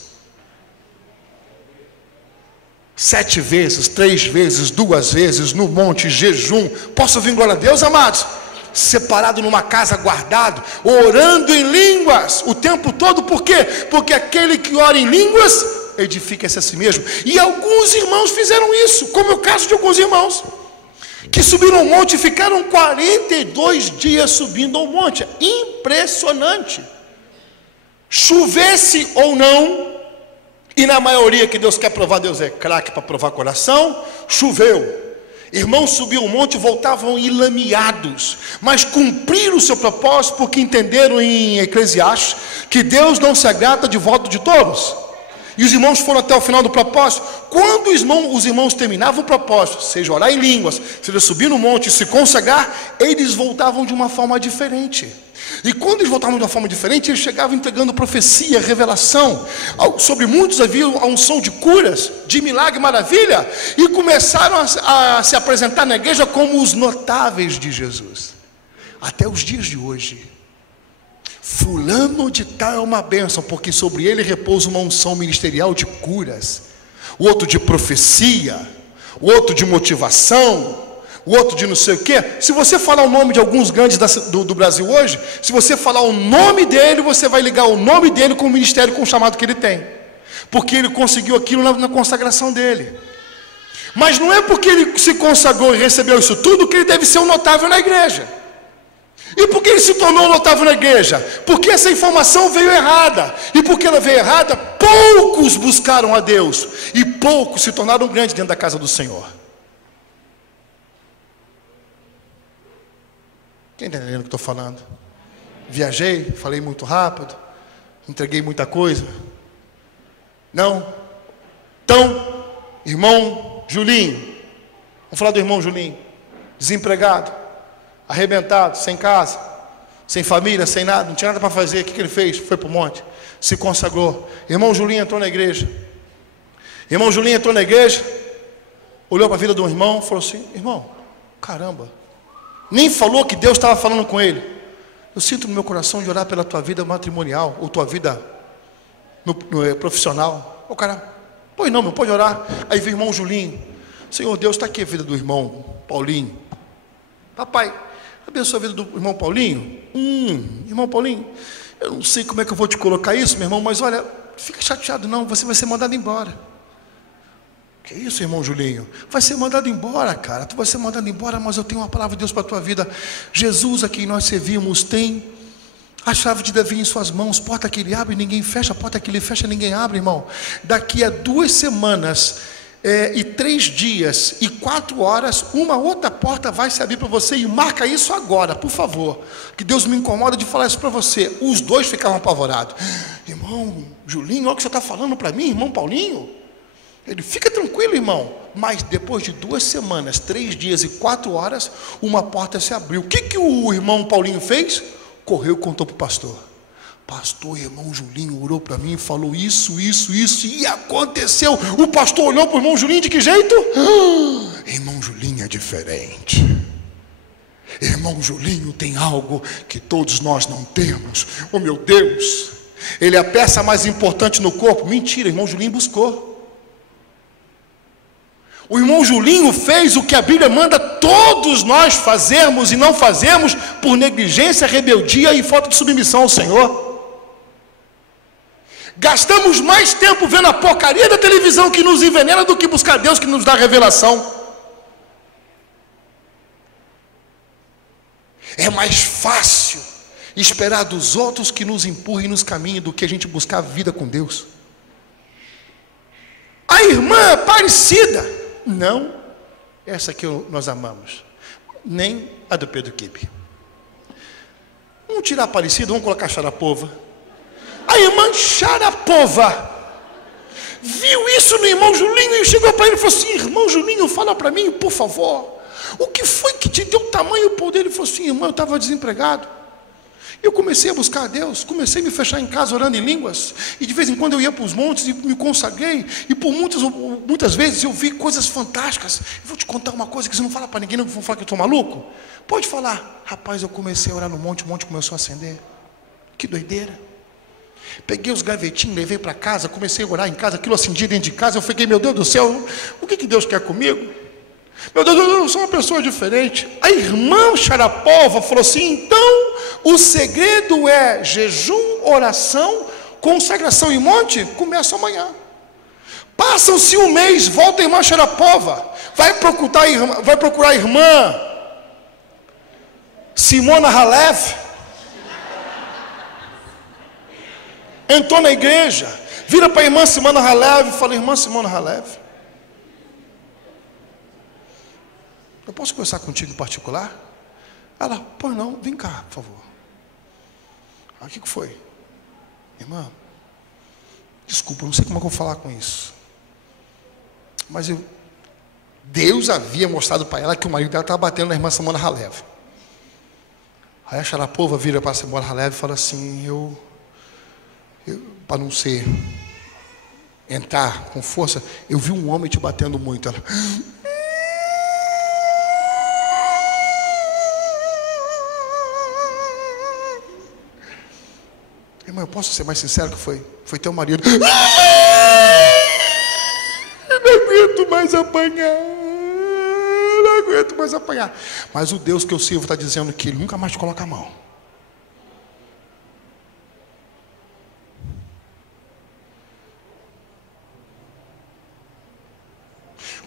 7 vezes, 3 vezes, 2 vezes, no monte, jejum. Posso ouvir glória a Deus, amados? Separado numa casa, guardado, orando em línguas o tempo todo. Por quê? Porque aquele que ora em línguas edifica-se a si mesmo. E alguns irmãos fizeram isso, como é o caso de alguns irmãos que subiram ao monte e ficaram 42 dias subindo ao monte. Impressionante. Chovesse ou não, e na maioria que Deus quer provar, Deus é craque para provar coração, choveu. Irmãos subiam o monte e voltavam enlameados, mas cumpriram o seu propósito, porque entenderam em Eclesiastes que Deus não se agrada de voto de tolos. E os irmãos foram até o final do propósito. Quando os irmãos terminavam o propósito, seja orar em línguas, seja subir no monte e se consagrar, eles voltavam de uma forma diferente. E quando eles voltavam de uma forma diferente, eles chegavam entregando profecia, revelação. Sobre muitos havia a unção de curas, de milagre, maravilha, e começaram a se apresentar na igreja como os notáveis de Jesus. Até os dias de hoje. Fulano de tal é uma bênção, porque sobre ele repousa uma unção ministerial de curas, o outro de profecia, o outro de motivação, o outro de não sei o quê. Se você falar o nome de alguns grandes do Brasil hoje, se você falar o nome dele, você vai ligar o nome dele com o ministério, com o chamado que ele tem, porque ele conseguiu aquilo na consagração dele. Mas não é porque ele se consagrou e recebeu isso tudo que ele deve ser um notável na igreja. E por que ele se tornou notável na igreja? Porque essa informação veio errada. E porque ela veio errada, poucos buscaram a Deus, e poucos se tornaram grandes dentro da casa do Senhor. Quem está entendendo o que estou falando? Viajei, falei muito rápido, entreguei muita coisa. Não? Então, irmão Julinho, vamos falar do irmão Julinho, desempregado, arrebentado, sem casa, sem família, sem nada, não tinha nada para fazer. O que ele fez? Foi para o monte, se consagrou. Irmão Julinho entrou na igreja. Irmão Julinho entrou na igreja, olhou para a vida de um irmão e falou assim: irmão, caramba, nem falou que Deus estava falando com ele. Eu sinto no meu coração de orar pela tua vida matrimonial, ou tua vida profissional. O cara, pois não, meu, pode orar. Aí veio o irmão Julinho: Senhor Deus, está aqui a vida do irmão Paulinho. Papai, abençoa a vida do irmão Paulinho. Irmão Paulinho, eu não sei como é que eu vou te colocar isso, meu irmão, mas olha, fica chateado não, você vai ser mandado embora. Que isso, irmão Julinho? Vai ser mandado embora, cara. Tu vai ser mandado embora, mas eu tenho uma palavra de Deus para a tua vida. Jesus, a quem nós servimos, tem a chave de Davi em suas mãos. Porta que ele abre, ninguém fecha. Porta que ele fecha, ninguém abre, irmão. Daqui a 2 semanas e 3 dias e 4 horas, uma outra porta vai se abrir para você. E marca isso agora, por favor, que Deus me incomoda de falar isso para você. Os dois ficavam apavorados. Irmão Julinho, olha o que você está falando para mim, irmão Paulinho. Ele: fica tranquilo, irmão. Mas depois de 2 semanas, 3 dias e 4 horas, uma porta se abriu. O que o irmão Paulinho fez? Correu e contou para o pastor: pastor, irmão Julinho orou para mim e falou isso, e aconteceu. O pastor olhou para o irmão Julinho: de que jeito? Irmão Julinho é diferente. Irmão Julinho tem algo que todos nós não temos. Oh meu Deus, ele é a peça mais importante no corpo. Mentira, irmão Julinho buscou. O irmão Julinho fez o que a Bíblia manda todos nós fazermos e não fazemos por negligência, rebeldia e falta de submissão ao Senhor. Gastamos mais tempo vendo a porcaria da televisão que nos envenena do que buscar Deus que nos dá revelação. É mais fácil esperar dos outros que nos empurrem nos caminhos do que a gente buscar a vida com Deus. A irmã Aparecida, não essa que nós amamos, nem a do Pedro Kibe. Vamos tirar a Aparecida, vamos colocar a Sharapova. A irmã Sharapova viu isso no irmão Julinho e chegou para ele e falou assim: irmão Julinho, fala para mim, por favor, o que foi que te deu tamanho poder? Ele falou assim: irmão, eu estava desempregado. Eu comecei a buscar a Deus, comecei a me fechar em casa orando em línguas, e de vez em quando eu ia para os montes e me consagrei, e por muitas vezes eu vi coisas fantásticas. Eu vou te contar uma coisa que você não fala para ninguém, não vão falar que eu estou maluco? Pode falar. Rapaz, eu comecei a orar no monte, o monte começou a acender. Que doideira. Peguei os gavetinhos, levei para casa, comecei a orar em casa, aquilo acendia dentro de casa. Eu fiquei: meu Deus do céu, o que Deus quer comigo? Meu Deus, eu sou uma pessoa diferente. A irmã Sharapova falou assim: então o segredo é jejum, oração, consagração em monte? Começa amanhã. Passam-se um mês, volta a irmã Sharapova, vai procurar a irmã Simona Halef. Entrou na igreja, vira para a irmã Simona Halef e fala: irmã Simona Halef, eu posso conversar contigo em particular? Ela: pois não, vem cá, por favor. O que foi? Irmã, desculpa, não sei como é que eu vou falar com isso, mas Deus havia mostrado para ela que o marido dela estava batendo na irmã Simona Halef. Aí a Sharapova vira para a Simona Halef e fala assim: eu para não ser entrar com força, eu vi um homem te batendo muito. Ela: irmão, eu posso ser mais sincero que foi teu marido. Eu não aguento mais apanhar. Não aguento mais apanhar. Mas o Deus que eu sirvo está dizendo que ele nunca mais te coloca a mão.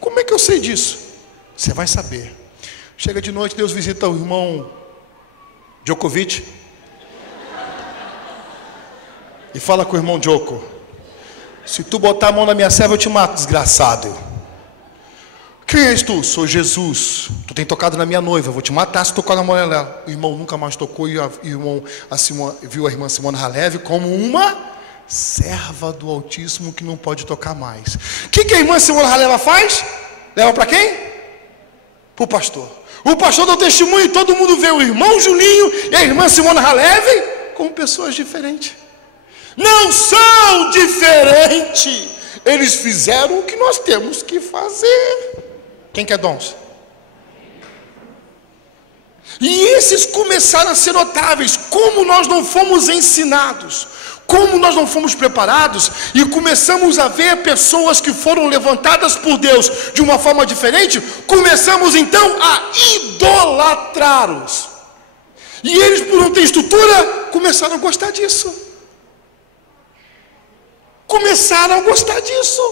Como é que eu sei disso? Você vai saber. Chega de noite, Deus visita o irmão Djokovic e fala com o irmão Djoko: se tu botar a mão na minha serva, eu te mato, desgraçado. Quem és tu? Sou Jesus. Tu tem tocado na minha noiva, eu vou te matar se tocar na mão dela. O irmão nunca mais tocou, e o irmão viu a irmã Simona Halef como uma serva do Altíssimo que não pode tocar mais. O que a irmã Simona Halef faz? Leva para quem? Para o pastor. O pastor dá testemunho e todo mundo vê o irmão Julinho e a irmã Simona Halef como pessoas diferentes. Não são diferentes. Eles fizeram o que nós temos que fazer. Quem quer dons? E esses começaram a ser notáveis. Como nós não fomos ensinados, como nós não fomos preparados, e começamos a ver pessoas que foram levantadas por Deus de uma forma diferente, começamos então a idolatrá-los. E eles, por não ter estrutura, começaram a gostar disso. Começaram a gostar disso.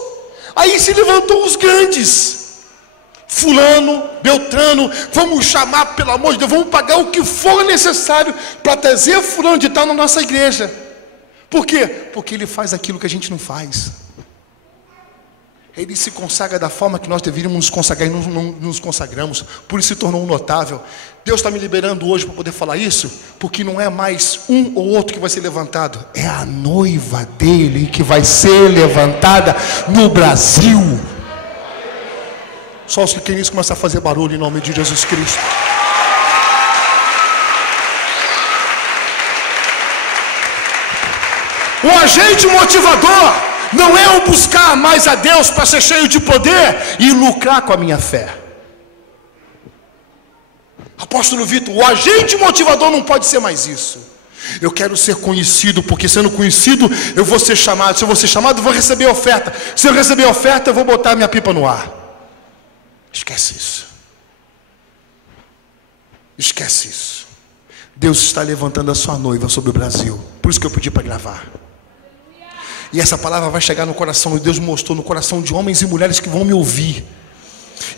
Aí se levantou os grandes. Fulano, Beltrano, vamos chamar, pelo amor de Deus, vamos pagar o que for necessário para trazer fulano de tal na nossa igreja. Por quê? Porque ele faz aquilo que a gente não faz. Ele se consagra da forma que nós deveríamos nos consagrar e não nos consagramos. Por isso se tornou um notável. Deus está me liberando hoje para poder falar isso, porque não é mais um ou outro que vai ser levantado, é a noiva dele que vai ser levantada no Brasil. Só os que querem isso começam a fazer barulho em nome de Jesus Cristo. O agente motivador não é o buscar mais a Deus para ser cheio de poder e lucrar com a minha fé. Apóstolo Vitor, o agente motivador não pode ser mais isso. Eu quero ser conhecido, porque sendo conhecido eu vou ser chamado. Se eu vou ser chamado, eu vou receber oferta. Se eu receber oferta, eu vou botar minha pipa no ar. Esquece isso. Esquece isso. Deus está levantando a sua noiva sobre o Brasil. Por isso que eu pedi para gravar. E essa palavra vai chegar no coração, e Deus mostrou no coração de homens e mulheres que vão me ouvir.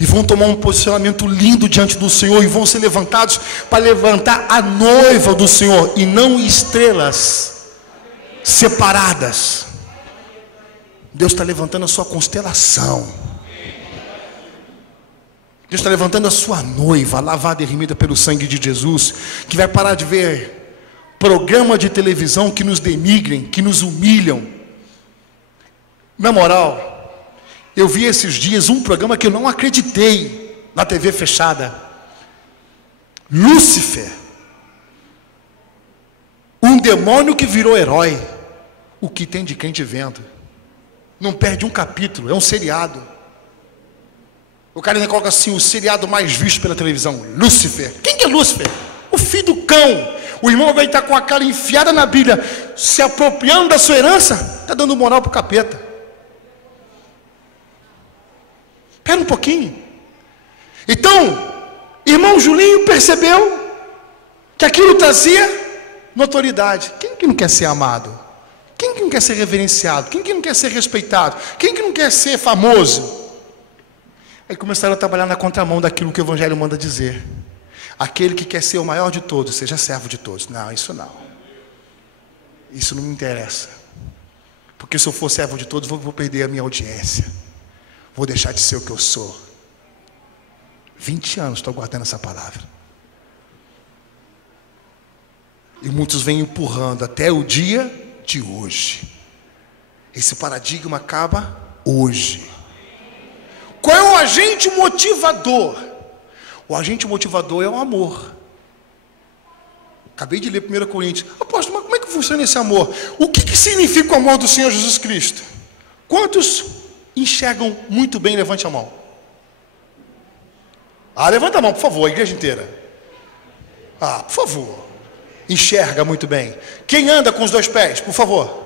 E vão tomar um posicionamento lindo diante do Senhor, e vão ser levantados para levantar a noiva do Senhor, e não estrelas separadas. Deus está levantando a sua constelação. Deus está levantando a sua noiva, lavada e remida pelo sangue de Jesus, que vai parar de ver programa de televisão que nos denigrem, que nos humilham. Na moral, eu vi esses dias um programa que eu não acreditei na TV fechada. Lúcifer, um demônio que virou herói. O que tem de crente vendo? Não perde um capítulo, é um seriado. O cara ainda coloca assim, o seriado mais visto pela televisão, Lúcifer. Quem que é Lúcifer? O filho do cão. O irmão vai estar com a cara enfiada na Bíblia, se apropriando da sua herança, está dando moral para o capeta. Espera um pouquinho. Então, irmão Julinho percebeu que aquilo trazia notoriedade. Quem que não quer ser amado? Quem que não quer ser reverenciado? Quem que não quer ser respeitado? Quem que não quer ser famoso? Aí começaram a trabalhar na contramão daquilo que o Evangelho manda dizer. Aquele que quer ser o maior de todos, seja servo de todos. Não, isso não. Isso não me interessa. Porque se eu for servo de todos, vou perder a minha audiência. Vou deixar de ser o que eu sou. 20 anos estou guardando essa palavra. E muitos vêm empurrando até o dia de hoje. Esse paradigma acaba hoje. Qual é o agente motivador? O agente motivador é o amor. Acabei de ler 1 Coríntios. Apóstolo, mas como é que funciona esse amor? O que significa o amor do Senhor Jesus Cristo? Quantos enxergam muito bem? Levante a mão. Levanta a mão, por favor, a igreja inteira. Por favor. Enxerga muito bem. Quem anda com os dois pés, por favor?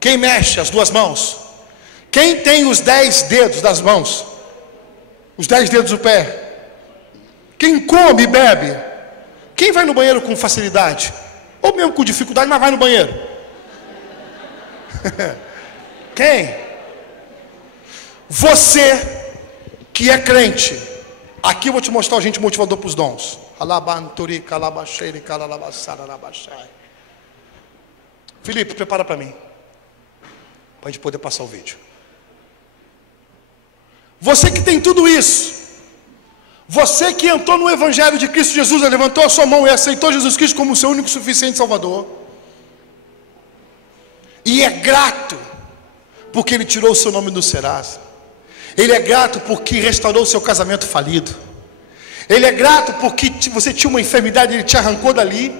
Quem mexe as duas mãos? Quem tem os 10 dedos das mãos? Os 10 dedos do pé? Quem come e bebe? Quem vai no banheiro com facilidade? Ou mesmo com dificuldade, mas vai no banheiro? Quem? Você que é crente. Aqui eu vou te mostrar o agente motivador para os dons. Felipe, prepara para mim, para a gente poder passar o vídeo. Você que tem tudo isso, você que entrou no Evangelho de Cristo Jesus, levantou a sua mão e aceitou Jesus Cristo como seu único e suficiente Salvador, e é grato porque Ele tirou o seu nome do Serasa. Ele é grato porque restaurou o seu casamento falido. Ele é grato porque você tinha uma enfermidade, Ele te arrancou dali,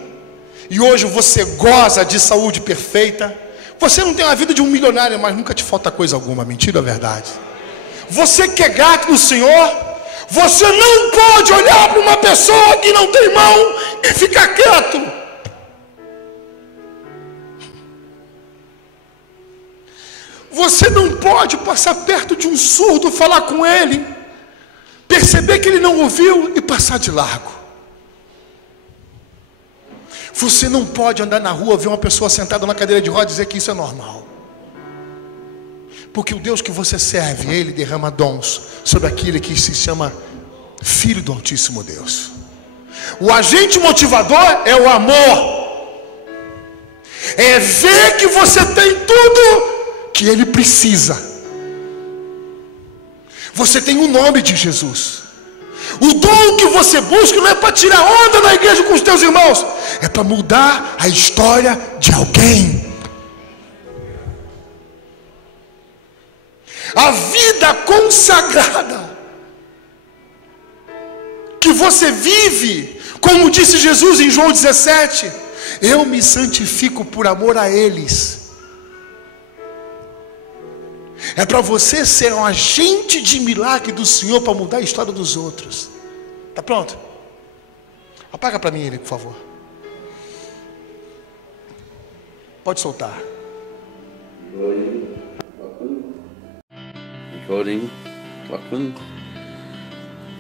e hoje você goza de saúde perfeita. Você não tem a vida de um milionário, mas nunca te falta coisa alguma. Mentira ou verdade? Você que é grato no Senhor, você não pode olhar para uma pessoa que não tem mão e ficar quieto. Você não pode passar perto de um surdo, falar com ele, perceber que ele não ouviu e passar de largo. Você não pode andar na rua, ver uma pessoa sentada na cadeira de rodas e dizer que isso é normal. Porque o Deus que você serve, Ele derrama dons sobre aquele que se chama Filho do Altíssimo Deus. O agente motivador é o amor. É ver que você tem tudo que Ele precisa. Você tem o nome de Jesus. O dom que você busca não é para tirar onda na igreja com os teus irmãos, é para mudar a história de alguém. A vida consagrada que você vive, como disse Jesus em João 17, eu me santifico por amor a eles. É para você ser um agente de milagre do Senhor para mudar a história dos outros. Tá pronto? Apaga para mim ele, por favor. Pode soltar. Recording. Lachlan.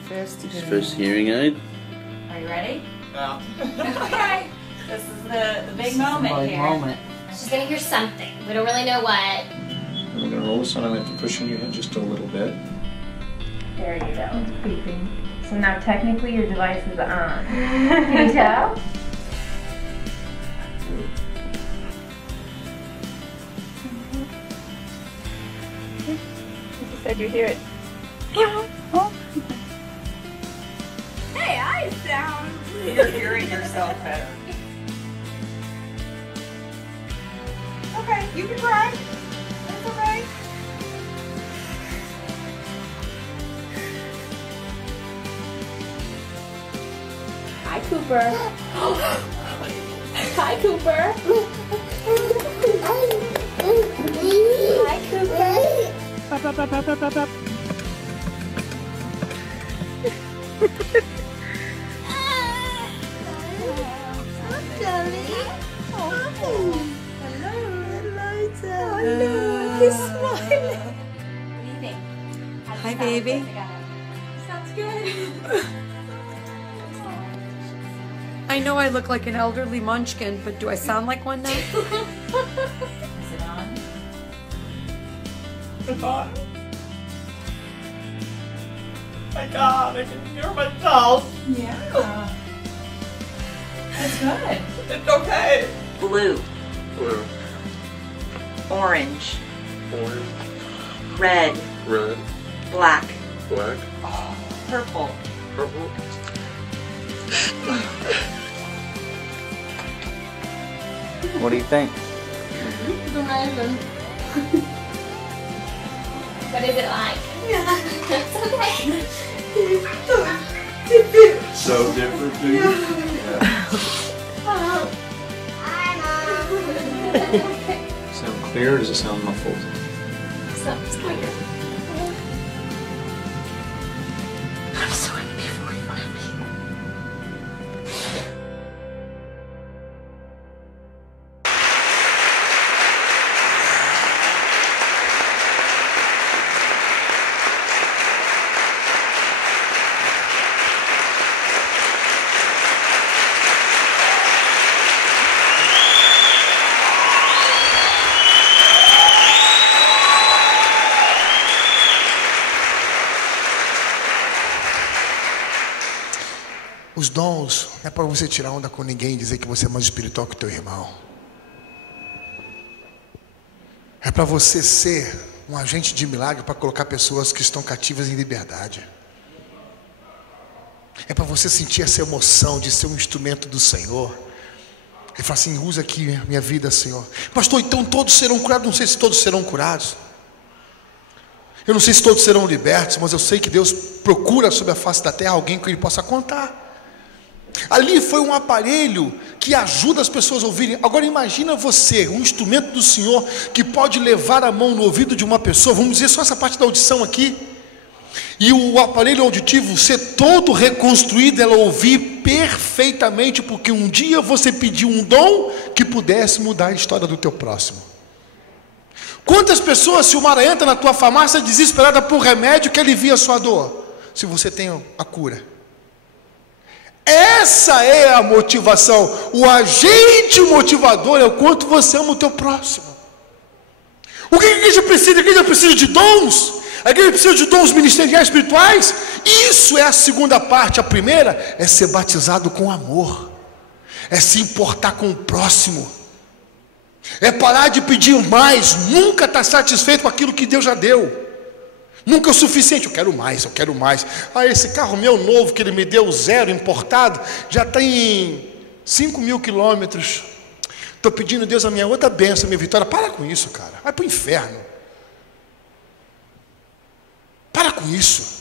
First hearing aid. Are you ready? Yeah. Okay. This is the big moment here. She's gonna hear something. We don't really know what. We're going to roll this on. I'm going to have to push in your head just a little bit. There you go. It's beeping. So now technically your device is on. Can you tell? You said you hear it. Hey, I sound. You're hearing yourself better. Okay, you can cry. It's okay. Hi, Cooper. Hi, Cooper. Hi, Cooper. Hello. He's smiling. What do you think? Hi, baby. Sounds good. I know I look like an elderly munchkin, but do I sound like one now? Is it on? It's on. My God, I can hear myself. Yeah. That's good. It's okay. Blue, Blue. orange, Orange. red, Red. black, Black. purple. Purple. What do you think? What is it like? It's okay. So different, dude. Sound clear or does it sound muffled? Sounds clear. I'm so happy for you, Mommy. Os dons não é para você tirar onda com ninguém e dizer que você é mais espiritual que o teu irmão. É para você ser um agente de milagre para colocar pessoas que estão cativas em liberdade. É para você sentir essa emoção de ser um instrumento do Senhor. E falar assim, usa aqui minha vida, Senhor. Pastor, então todos serão curados? Não sei se todos serão curados. Eu não sei se todos serão libertos, mas eu sei que Deus procura sobre a face da terra alguém que Ele possa contar. Ali foi um aparelho que ajuda as pessoas a ouvirem. Agora imagina você, um instrumento do Senhor que pode levar a mão no ouvido de uma pessoa. Vamos dizer só essa parte da audição aqui. E o aparelho auditivo ser todo reconstruído, ela ouvir perfeitamente, porque um dia você pediu um dom que pudesse mudar a história do teu próximo. Quantas pessoas, se o Mara entra na tua farmácia desesperada por remédio que alivia a sua dor, se você tem a cura? Essa é a motivação. O agente motivador é o quanto você ama o teu próximo. O que a igreja precisa? A igreja precisa de dons. A igreja precisa de dons ministeriais espirituais. Isso é a segunda parte. A primeira é ser batizado com amor, é se importar com o próximo, é parar de pedir mais, nunca estar satisfeito com aquilo que Deus já deu. Nunca é o suficiente, eu quero mais, eu quero mais. Ah, esse carro meu novo que ele me deu, 0, importado, já tem 5.000 quilômetros. Estou pedindo a Deus a minha outra bênção, a minha vitória. Para com isso, cara, vai para o inferno. Para com isso.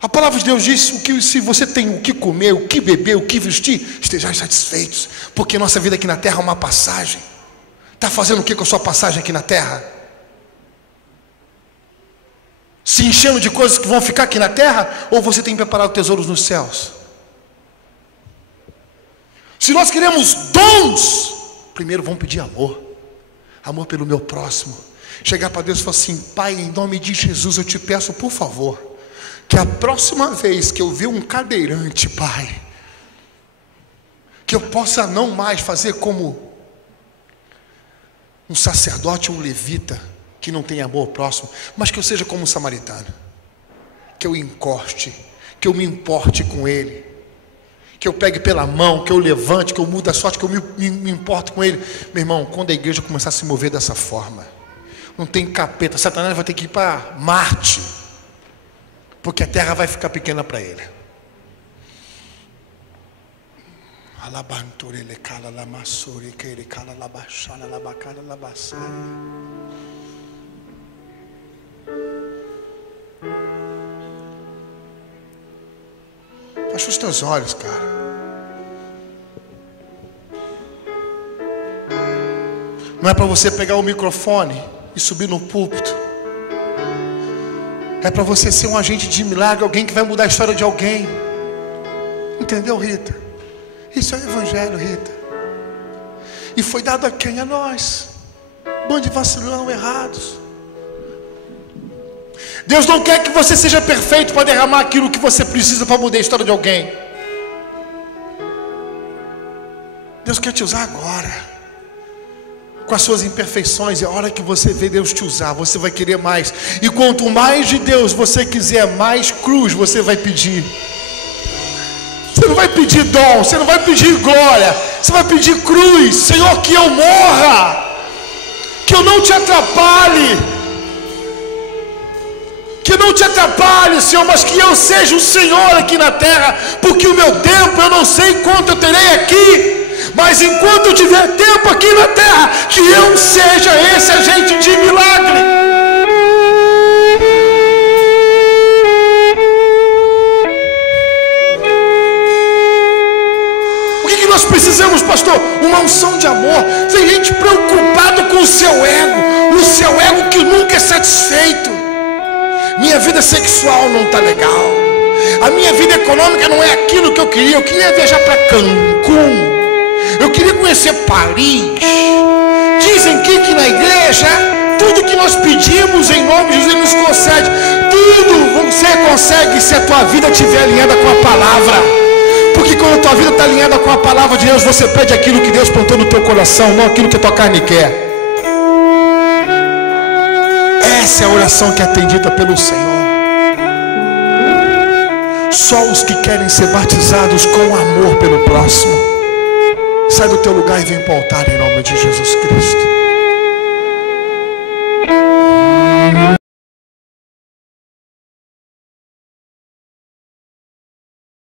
A palavra de Deus diz que se você tem o que comer, o que beber, o que vestir, estejam satisfeitos, porque nossa vida aqui na terra é uma passagem. Está fazendo o que com a sua passagem aqui na terra? Se enchendo de coisas que vão ficar aqui na terra, ou você tem preparado tesouros nos céus? Se nós queremos dons, primeiro vamos pedir amor, amor pelo meu próximo. Chegar para Deus e falar assim: Pai, em nome de Jesus eu te peço, por favor, que a próxima vez que eu ver um cadeirante, Pai, que eu possa não mais fazer como um sacerdote, um levita, que não tem amor ao próximo, mas que eu seja como um samaritano, que eu encoste, que eu me importe com ele, que eu pegue pela mão, que eu levante, que eu mude a sorte, que eu me importe com ele. Meu irmão, quando a igreja começar a se mover dessa forma, não tem capeta, Satanás vai ter que ir para Marte, porque a terra vai ficar pequena para ele. Fecha os teus olhos, cara. Não é para você pegar o microfone e subir no púlpito. É para você ser um agente de milagre, alguém que vai mudar a história de alguém. Entendeu, Rita? Isso é o evangelho, Rita. E foi dado a quem? A nós. Bando de vacilão errados. Deus não quer que você seja perfeito para derramar aquilo que você precisa para mudar a história de alguém. Deus quer te usar agora, com as suas imperfeições. E a hora que você vê Deus te usar, você vai querer mais. E quanto mais de Deus você quiser, mais cruz você vai pedir. Você não vai pedir dom, você não vai pedir glória, você vai pedir cruz. Senhor, que eu morra, que eu não te atrapalhe, que não te atrapalhe, Senhor, mas que eu seja o Senhor aqui na terra, porque o meu tempo, eu não sei quanto eu terei aqui, mas enquanto eu tiver tempo aqui na terra, que eu seja esse agente de milagre. O que nós precisamos, pastor? Uma unção de amor. Tem gente preocupada com o seu ego que nunca é satisfeito. Minha vida sexual não está legal, a minha vida econômica não é aquilo que eu queria viajar para Cancún, eu queria conhecer Paris. Dizem que na igreja, tudo que nós pedimos em nome de Jesus, Ele nos concede. Tudo você consegue se a tua vida estiver alinhada com a palavra. Porque quando a tua vida está alinhada com a palavra de Deus, você pede aquilo que Deus plantou no teu coração, não aquilo que a tua carne quer. Essa é a oração que é atendida pelo Senhor. Só os que querem ser batizados com amor pelo próximo. Sai do teu lugar e vem para o altar em nome de Jesus Cristo.